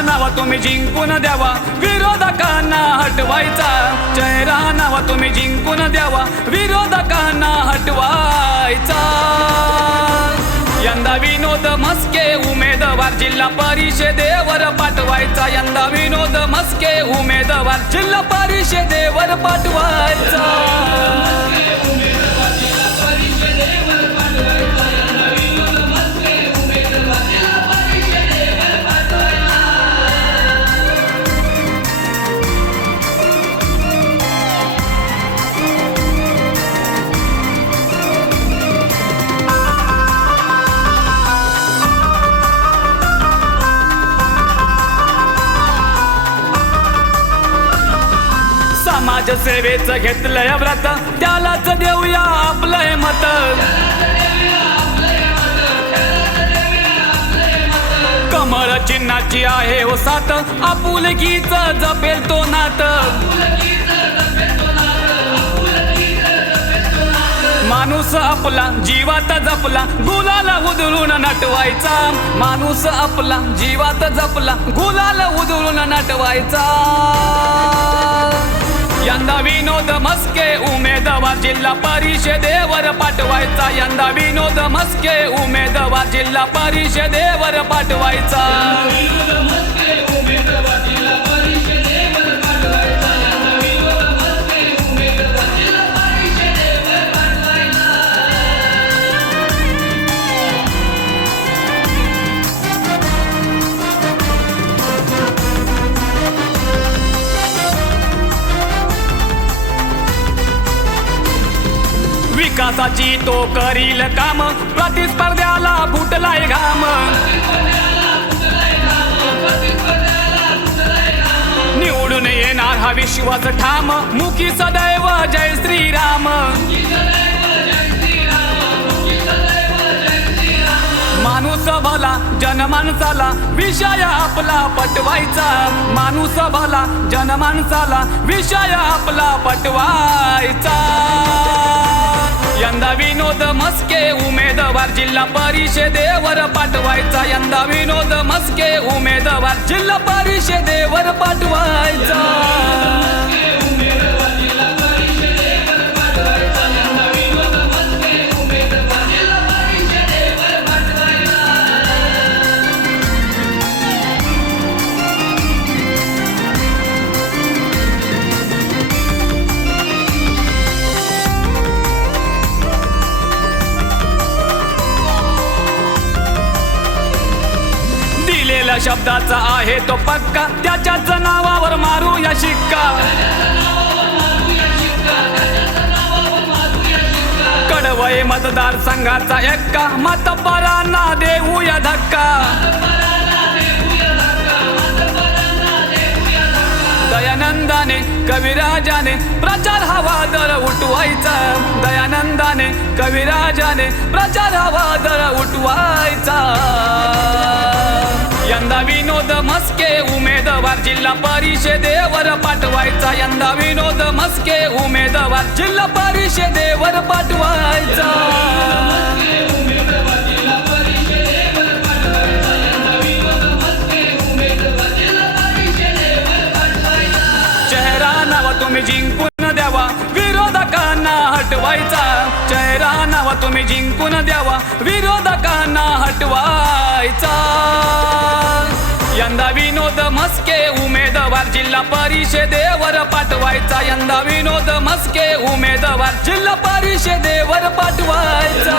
नावा तुम्ही जिंकून द्यावा. विरोधकांना हटवायचा. चेहरा नावा तुम्ही जिंकून द्यावा. विरोधकांना हटवायचा. यंदा विनोद मस्के उमेदवार जिल्हा परिषदेवर पाठवायचा. यंदा विनोद मस्के उमेदवार जिल्हा परिषदेवर पाठवायचा. समाजसेवेचं घेतलंय व्रत. त्यालाच देऊया आपलंय मत. कमळ चिन्हाची आहे हो सात आपुलकीच जपेल तो नात माणूस आपला जीवात जपला. गुलाला उधळून नटवायचा. माणूस आपला जीवात जपला. गुलाला उधळून नटवायचा. यंदा विनोद मस्के उमेदवार जिल्हा परिषदेवर पाठवायचा. यंदा विनोद मस्के उमेदवार जिल्हा परिषदेवर पाठवायचा. विकासाची तो करील काम. प्रतिस्पर्ध्याला फुटलाय घाम. निवडून येणार हा विश्वास ठाम. मुखी सदैव जय श्रीराम. माणूस भला जनमानसाला विषय आपला पटवायचा. माणूस भला जनमानसाला विषय आपला पटवायचा. यंदा विनोद मस्के उमेदवार जिल्हा परिषदेवर पाठवायचा. यंदा विनोद मस्के उमेदवार जिल्हा परिषदेवर पाठवायचा. दिलेल्या शब्दाचा आहे तो पक्का. त्याच्याच नावावर मारू या शिक्का. कडवय मतदार संघाचा एक्का. मतपरांना देऊया धक्का. दयानंदाने कविराजाने प्रचार हवा दर उठवायचा. दयानंदाने कविराजाने प्रचार हवा दर उठवायचा. मस्के उमेदवार जिल्हा परिषदेवर पाठवायचा यंदा विनोद. मस्के उमेदवार जिल्हा परिषदेवर पाठवायचा. चेहरा नावा तुम्ही जिंकून द्यावा. विरोधकांना हटवायचा. चेहरा नावा तुम्ही जिंकून द्यावा. विरोधकांना हटवायचा. यंदा विनोद मस्के उमेदवार जिल्हा परिषदेवर पाठवायचा. यंदा विनोद मस्के उमेदवार जिल्हा परिषदेवर पाठवायचा.